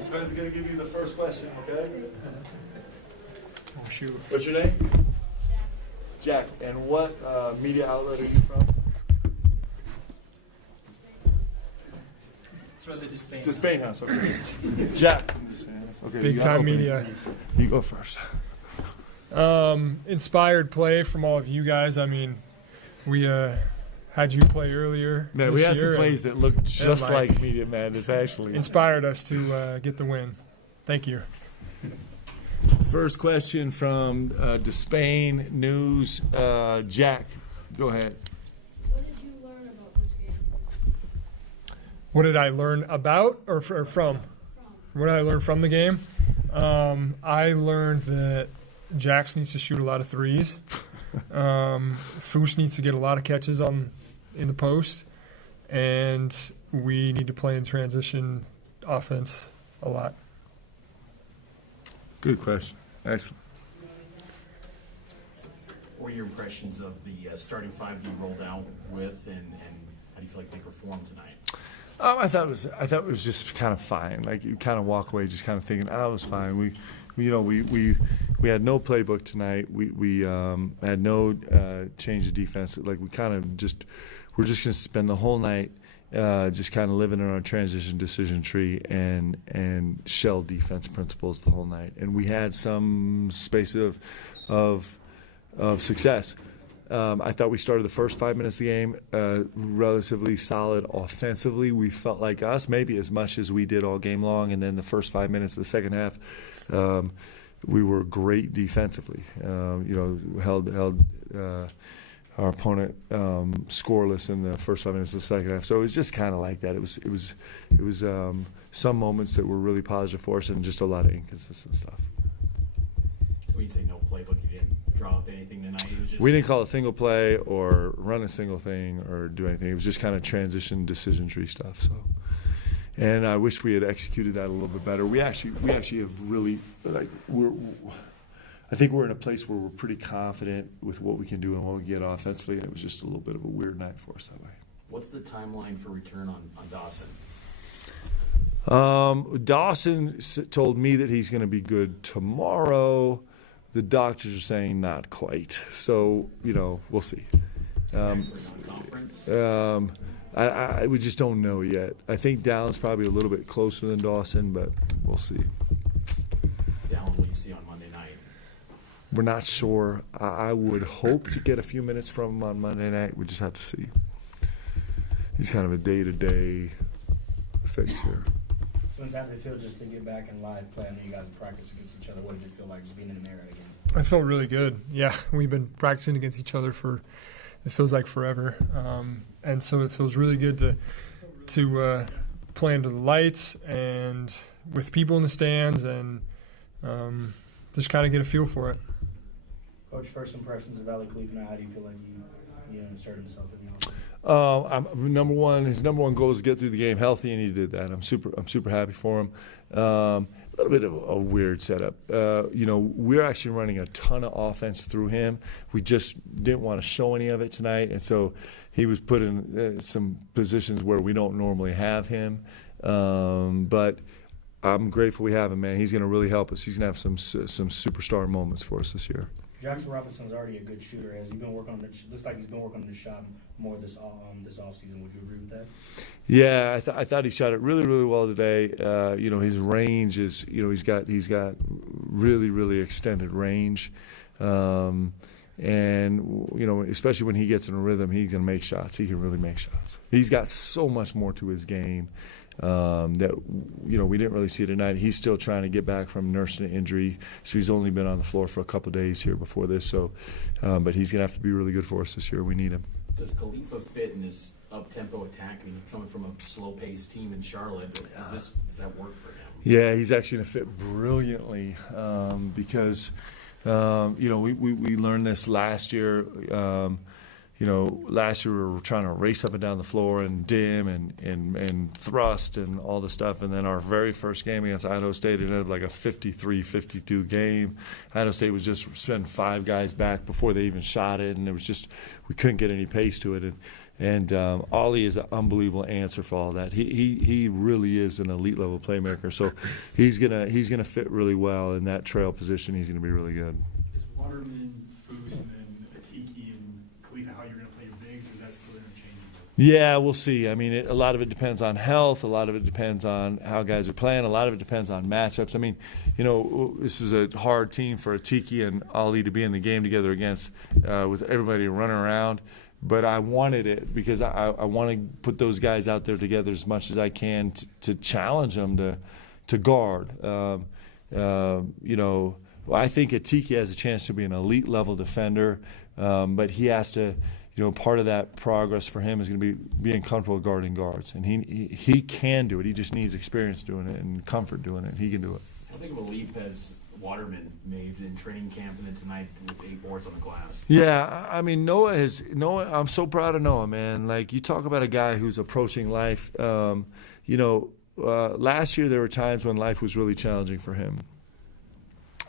Spen's going to give you the first question, okay? Oh, shoot. What's your name? Jack. And what media outlet are you from? The Spain House, okay. Jack. Okay, Big time media. You go first. Inspired play from all of you guys. I mean, we had you play earlier. Man, this we had year, some plays that looked just like Media Madness, actually. Inspired us to get the win. Thank you. First question from Despain News. Jack, go ahead. What did you learn about this game? What did I learn about or from? What did I learn from the game? I learned that Jax needs to shoot a lot of threes. Foose needs to get a lot of catches in the post. And we need to play in transition offense a lot. Good question. Excellent. What were your impressions of the starting five you rolled out with, and how do you feel like they performed tonight? I thought it was just kind of fine. Like, you kind of walk away just kind of thinking, it was fine. We had no playbook tonight. We had no change of defense. Like, we're just going to spend the whole night just kind of living in our transition decision tree and shell defense principles the whole night. And we had some space of success. I thought we started the first 5 minutes of the game relatively solid offensively. We felt like us, maybe as much as we did all game long. And then the first 5 minutes of the second half, we were great defensively. Held our opponent scoreless in the first 5 minutes of the second half. So it was just kind of like that. It was some moments that were really positive for us and just a lot of inconsistent stuff. When you say no playbook, you didn't draw up anything tonight? It was just... We didn't call a single play or run a single thing or do anything. It was just kind of transition decision tree stuff. So, and I wish we had executed that a little bit better. We actually have really, like, I think we're in a place where we're pretty confident with what we can do and what we can get offensively, and it was just a little bit of a weird night for us that way. What's the timeline for return on Dawson? Dawson told me that he's going to be good tomorrow. The doctors are saying not quite. So, we'll see. For non-conference? We just don't know yet. I think Dallon's probably a little bit closer than Dawson, but we'll see. Dallon, will you see on Monday night? We're not sure. I would hope to get a few minutes from him on Monday night. We just have to see. He's kind of a day-to-day fix here. So it's how did it feel just to get back in live play? I know you guys practice against each other. What did it feel like just being in the mirror again? I felt really good. Yeah, we've been practicing against each other it feels like forever. And so it feels really good to play under the lights and with people in the stands and just kind of get a feel for it. Coach, first impressions of Valley Khalifa now, how do you feel like you inserted himself in the offense? His number one goal is to get through the game healthy, and he did that. I'm super happy for him. A little bit of a weird setup. We're actually running a ton of offense through him. We just didn't want to show any of it tonight, and so he was put in some positions where we don't normally have him. But I'm grateful we have him, man. He's going to really help us. He's going to have some superstar moments for us this year. Jackson Robinson's already a good shooter. Has he been working on it? Looks like he's been working on the shot more this offseason. Would you agree with that? Yeah, I thought he shot it really, really well today. His range is, he's got really, really extended range, and especially when he gets in a rhythm, he's going to make shots. He can really make shots. He's got so much more to his game that we didn't really see tonight. He's still trying to get back from nursing an injury, so he's only been on the floor for a couple of days here before this. So, but he's going to have to be really good for us this year. We need him. Does Khalifa fit in this up-tempo attack? I mean, coming from a slow-paced team in Charlotte, does that work for him? Yeah, he's actually going to fit brilliantly because we learned this last year. Last year we were trying to race up and down the floor and dim and thrust and all the stuff. And then our very first game against Idaho State, it ended up like a 53-52 game. Idaho State was just spending 5 guys back before they even shot it, and it was just we couldn't get any pace to it. And Ollie is an unbelievable answer for all that. He really is an elite level playmaker. So he's gonna fit really well in that trail position. He's gonna be really good. Is Waterman, Foose, and then Atiki and Kalita how you're going to play your bigs, or is that still interchangeable? Yeah, we'll see. I mean, a lot of it depends on health. A lot of it depends on how guys are playing. A lot of it depends on matchups. I mean, this is a hard team for Atiki and Ali to be in the game together against, with everybody running around. But I wanted it because I want to put those guys out there together as much as I can to challenge them to guard. I think Atiki has a chance to be an elite level defender, but he has to. Part of that progress for him is going to be being comfortable guarding guards, and he can do it. He just needs experience doing it and comfort doing it. He can do it. How big of a leap has Waterman made in training camp and then tonight with 8 boards on the glass? Yeah, I mean Noah. I'm so proud of Noah, man. Like, you talk about a guy who's approaching life. Last year there were times when life was really challenging for him.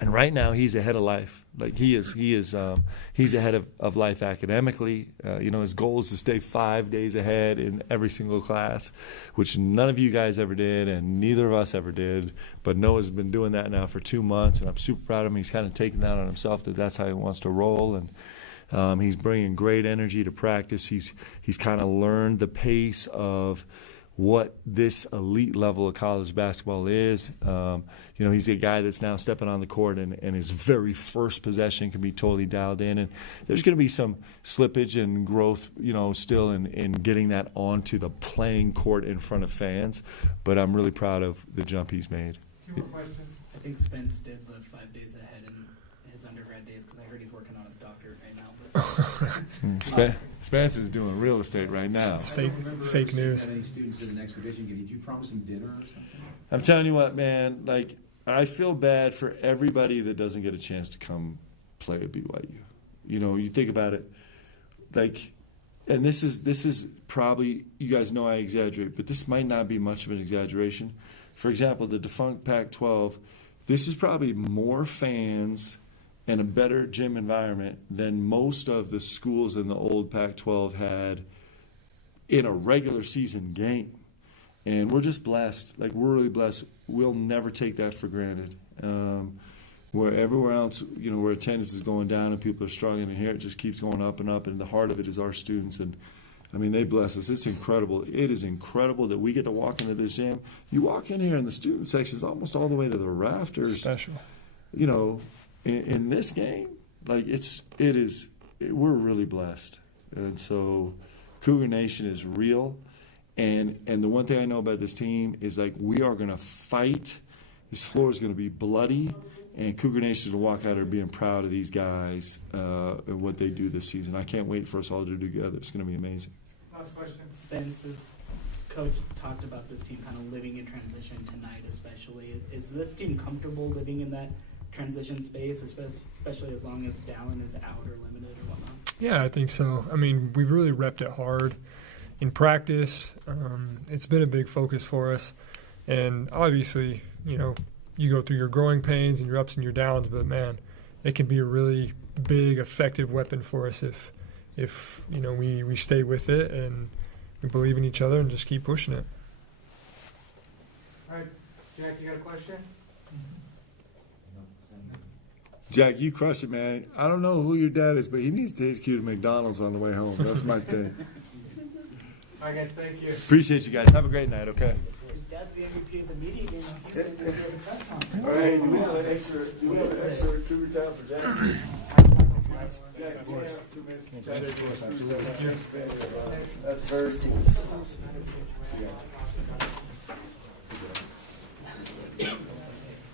And right now he's ahead of life. Like, he's ahead of life academically. His goal is to stay 5 days ahead in every single class, which none of you guys ever did and neither of us ever did. But Noah's been doing that now for 2 months, and I'm super proud of him. He's kind of taken that on himself, that's how he wants to roll. And he's bringing great energy to practice. He's kind of learned the pace of what this elite level of college basketball is. He's a guy that's now stepping on the court and his very first possession can be totally dialed in. And there's going to be some slippage and growth, still in getting that onto the playing court in front of fans. But I'm really proud of the jump he's made. 2 more questions. I think Spence did live 5 days ahead in his undergrad days because I heard he's working on his doctorate right now. But Spence is doing real estate right now. It's fake news. Had any students in the next division? Did you promise them dinner or something? I'm telling you what, man, like, I feel bad for everybody that doesn't get a chance to come play at BYU. You think about it, like, and this is probably, you guys know I exaggerate, but this might not be much of an exaggeration. For example, the defunct Pac-12, this is probably more fans and a better gym environment than most of the schools in the old Pac-12 had in a regular season game. And we're just blessed. Like, we're really blessed. We'll never take that for granted. Where everywhere else, where attendance is going down and people are struggling, and here it just keeps going up and up, and the heart of it is our students. And, I mean, they bless us. It's incredible. It is incredible that we get to walk into this gym. You walk in here and the student section is almost all the way to the rafters. Special. In this game, like, we're really blessed. And so Cougar Nation is real. And the one thing I know about this team is, like, we are going to fight. This floor is going to be bloody, and Cougar Nation will walk out there being proud of these guys and what they do this season. I can't wait for us all to do together. It's going to be amazing. Last question. Spence's coach talked about this team kind of living in transition tonight, especially. Is this team comfortable living in that transition space, especially as long as Dallin is out or limited or whatnot? Yeah, I think so. I mean, we've really repped it hard in practice. It's been a big focus for us. And obviously, you go through your growing pains and your ups and your downs, but, man, it can be a really big, effective weapon for us if we stay with it and we believe in each other and just keep pushing it. All right, Jack, you got a question? Jack, you crush it, man. I don't know who your dad is, but he needs to take you to McDonald's on the way home. That's my thing. All right, guys, thank you. Appreciate you guys. Have a great night, okay? His dad's the MVP of the media game. He's going to be at the press conference. All right, do we have an extra Cougar time for Jack? Jack, you have 2 minutes. That's very cool.